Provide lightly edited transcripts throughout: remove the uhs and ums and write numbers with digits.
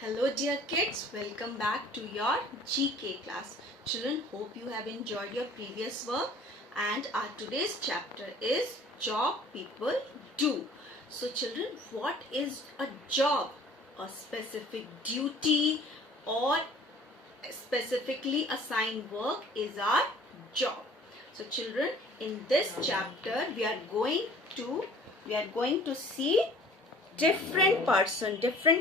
Hello dear kids, welcome back to your GK class. Children, hope you have enjoyed your previous work and our today's chapter is job people do. So children, what is a job? A specific duty or specifically assigned work is our job. So children, in this chapter we are going to see different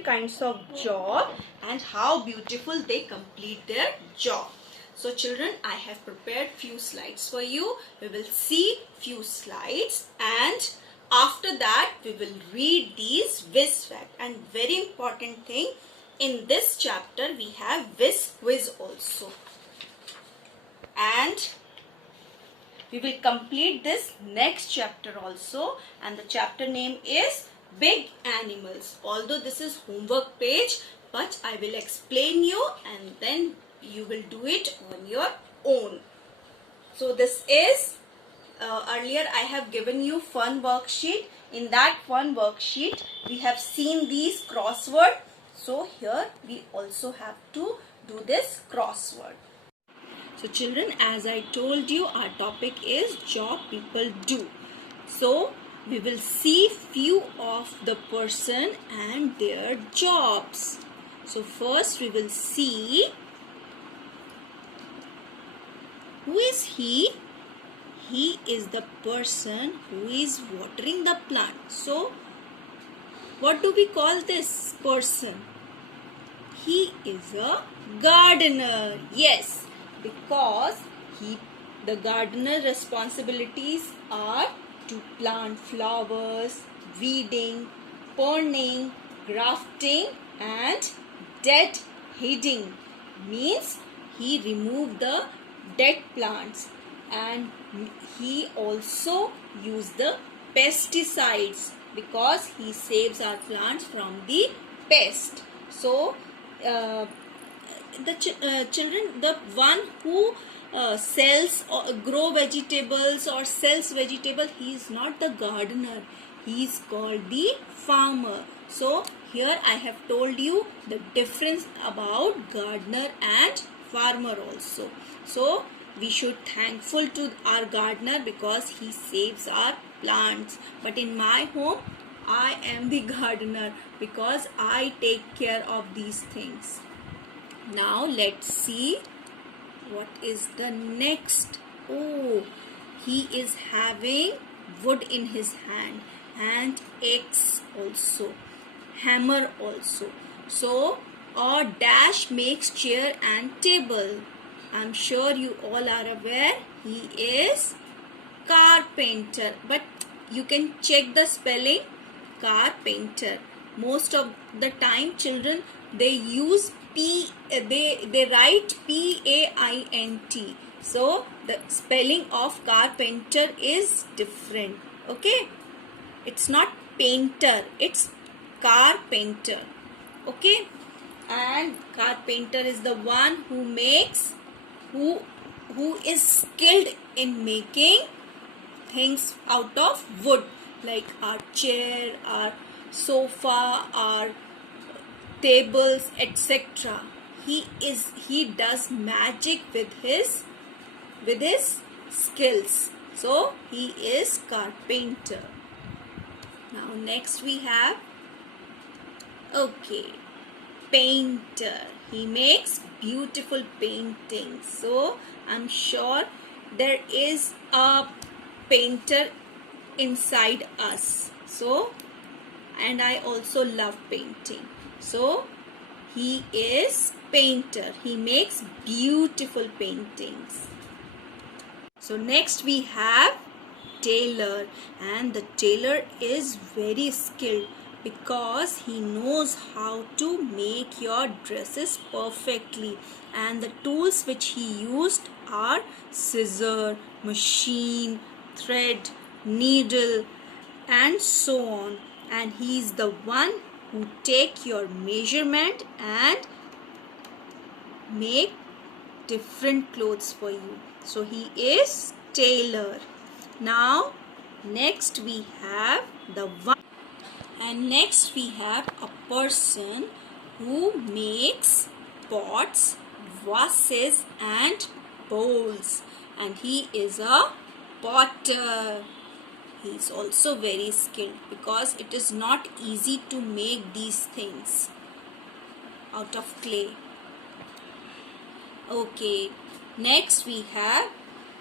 kinds of job and how beautiful they complete their job. So children, I have prepared few slides for you. We will see few slides and after that we will read these whiz fact. And very important thing, in this chapter we have whiz quiz also, and we will complete this next chapter also, and the chapter name is Big Animals. Although this is homework page, but I will explain you and then you will do it on your own. So this is earlier I have given you fun worksheet. In that fun worksheet we have seen these crossword. So here we also have to do this crossword. So children, as I told you, our topic is job people do. So we will see few of the person and their jobs. So first we will see who is he. He is the person who is watering the plant. So what do we call this person? He is a gardener. Yes, because the gardener responsibilities are to plant flowers, weeding, pruning, grafting and dead heading. Means he remove the dead plants, and he also use the pesticides because he saves our plants from the pest. So children, the one who sells or grow vegetables or sells vegetable, he is not the gardener, he is called the farmer. So here I have told you the difference about gardener and farmer also. So we should thankful to our gardener because he saves our plants. But in my home I am the gardener because I take care of these things. Now let's see what is the next. Oh, he is having wood in his hand and axe also, hammer also. So a dash makes chair and table. I'm sure you all are aware he is carpenter, but you can check the spelling carpenter. Most of the time children, they use they write P-A-I-N-T. So the spelling of carpenter is different. Okay, it's not painter, it's carpenter. Okay, and carpenter is the one who makes who is skilled in making things out of wood, like our chair, our sofa, our tables, etc. He does magic with his skills. So he is carpenter. Now next we have painter. He makes beautiful paintings. So I'm sure there is a painter inside us. So, and I also love painting. So he is painter. He makes beautiful paintings. So next we have tailor, and the tailor is very skilled because he knows how to make your dresses perfectly, and the tools which he used are scissor, machine, thread, needle and so on. And he is the one who take your measurement and make different clothes for you. So he is tailor. Now next we have a person who makes pots, vases and bowls, and he is a potter. He is also very skilled because it is not easy to make these things out of clay. Okay, next we have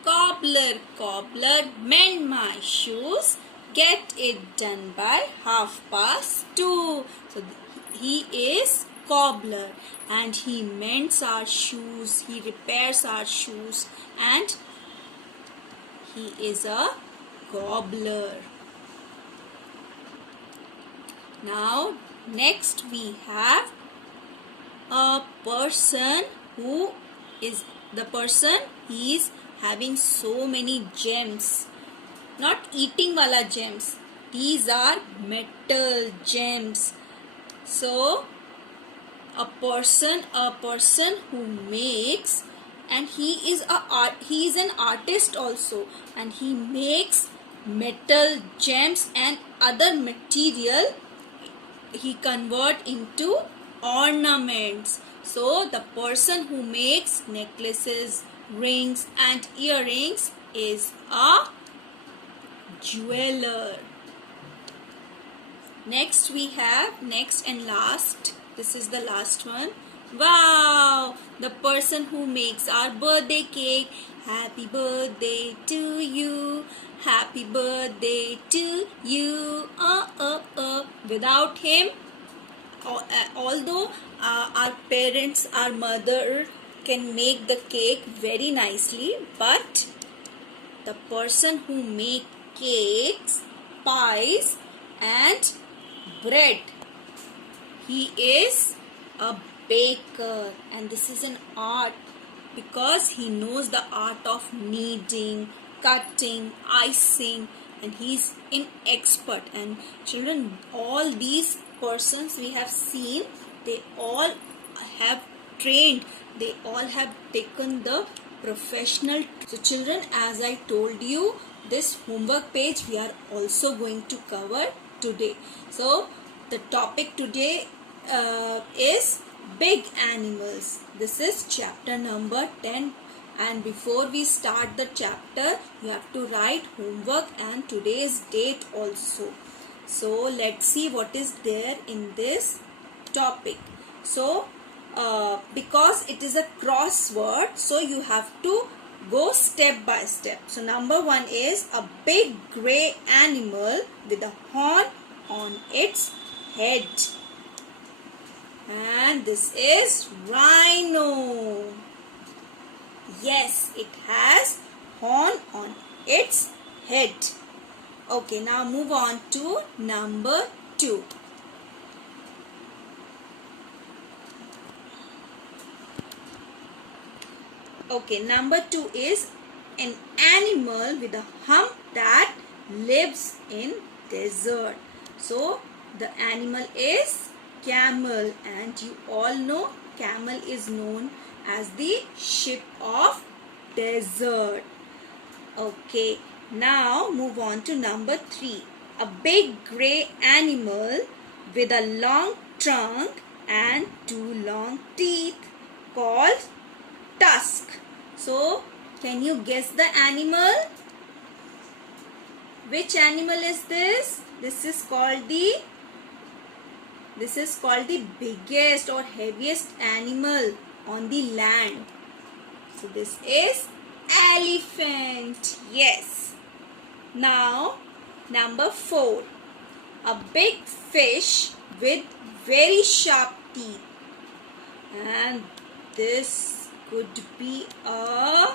cobbler. Cobbler, mend my shoes, get it done by 2:30. So he is cobbler and he mends our shoes, he repairs our shoes, and he is a cobbler. Now next we have a person who is the person he is having so many gems, not eating wala gems, these are metal gems. So a person who makes, and he is an artist also, and he makes metal gems and other material he convert into ornaments. So the person who makes necklaces, rings and earrings is a jeweler. Next we have, next and last, this is the last one. Wow, the person who makes our birthday cake. Happy birthday to you, happy birthday to you. Without him, although our parents, our mother can make the cake very nicely, but the person who make cakes, pies and bread, he is a baker, and this is an art because he knows the art of kneading, cutting, icing, and he's an expert. And children, all these persons we have seen, they all have trained, they all have taken the professional. So children, as I told you, this homework page we are also going to cover today. So the topic today is big animals. This is chapter number 10, and before we start the chapter you have to write homework and today's date also. So let's see what is there in this topic. So because it is a crossword, so you have to go step by step. So number 1 is a big grey animal with a horn on its head, and this is rhino. Yes, it has horn on its head. Okay, now move on to number 2. Okay, number 2 is an animal with a hump that lives in desert. So the animal is camel, and you all know camel is known as the ship of desert. Okay, now move on to number 3. A big grey animal with a long trunk and 2 long teeth called tusk. So can you guess the animal? Which animal is this? This is called the biggest or heaviest animal on the land. So this is elephant. Yes. Now number 4. A big fish with very sharp teeth, and this could be a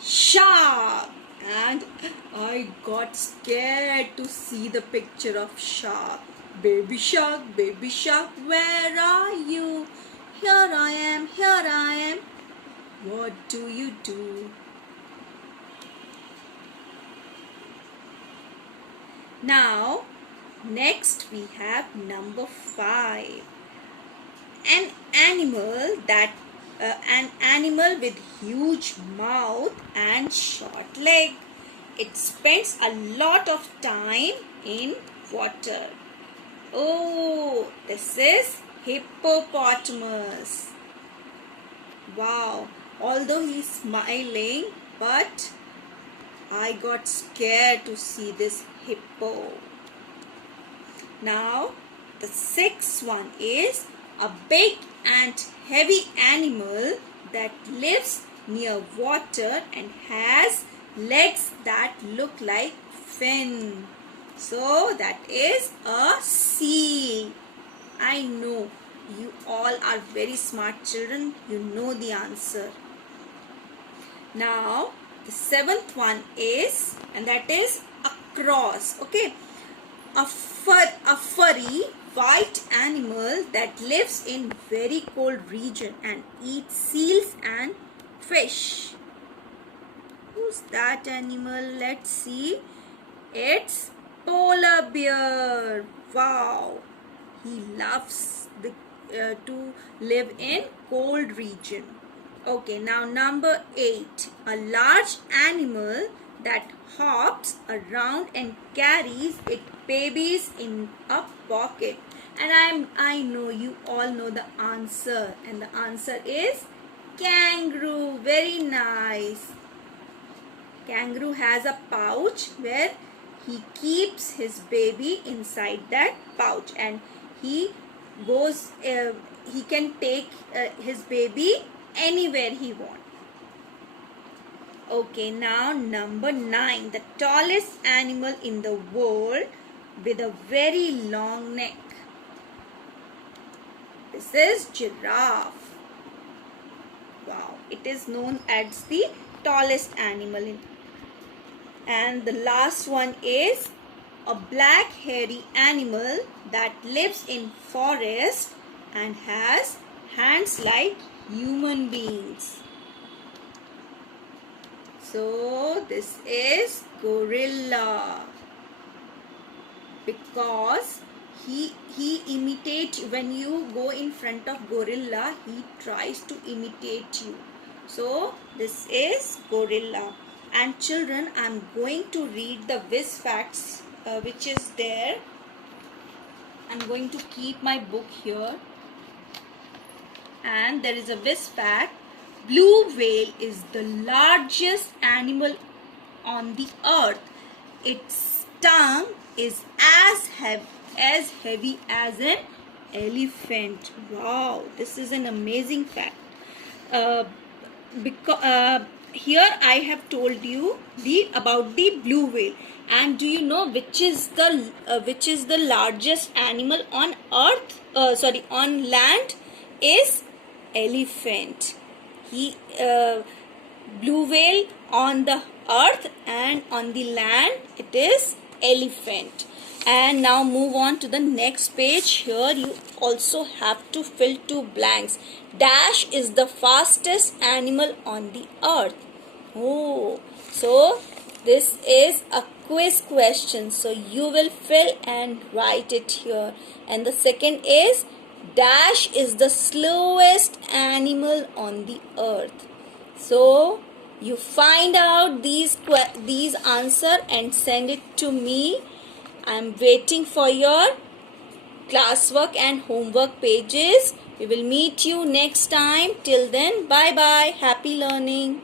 shark. And I got scared to see the picture of shark. Baby shark, where are you? Here I am, What do you do? Now, next we have number 5. An animal with huge mouth and short leg. It spends a lot of time in water. Oh, this is hippopotamus. Wow, although he's smiling, but I got scared to see this hippo. Now, the sixth one is a big and heavy animal that lives near water and has legs that look like fin. So, that is a seal. I know you all are very smart children. You know the answer. Now, the seventh one is, and that is a cross. Okay. A furry white animal that lives in very cold region and eats seals and fish. Who's that animal? Let's see. It's polar bear. Wow. He loves to live in cold region. Okay, now number 8. A large animal that hops around and carries its babies in a pocket. And I know you all know the answer, and the answer is kangaroo. Very nice. Kangaroo has a pouch where he keeps his baby inside that pouch, and he goes he can take his baby anywhere he wants. Okay, now number 9, the tallest animal in the world with a very long neck. This is giraffe. Wow, it is known as the tallest animal and the last one is a black hairy animal that lives in forest and has hands like human beings. So this is gorilla, because he imitates, when you go in front of gorilla, he tries to imitate you. So this is gorilla. And children, I am going to read the Viz facts which is there. I am going to keep my book here, and there is a Viz fact. Blue whale is the largest animal on the earth. Its tongue is as heavy as an elephant. Wow, this is an amazing fact. Here I have told you about the blue whale. And do you know which is the largest animal on earth? On land is elephant. Blue whale on the earth, and on the land it is elephant. And now move on to the next page. Here you also have to fill 2 blanks. Dash is the fastest animal on the earth. Oh, so this is a quiz question. So you will fill and write it here. And the second is, dash is the slowest animal on the earth. So you find out these answer and send it to me. I am waiting for your classwork and homework pages. We will meet you next time. Till then, bye bye. Happy learning.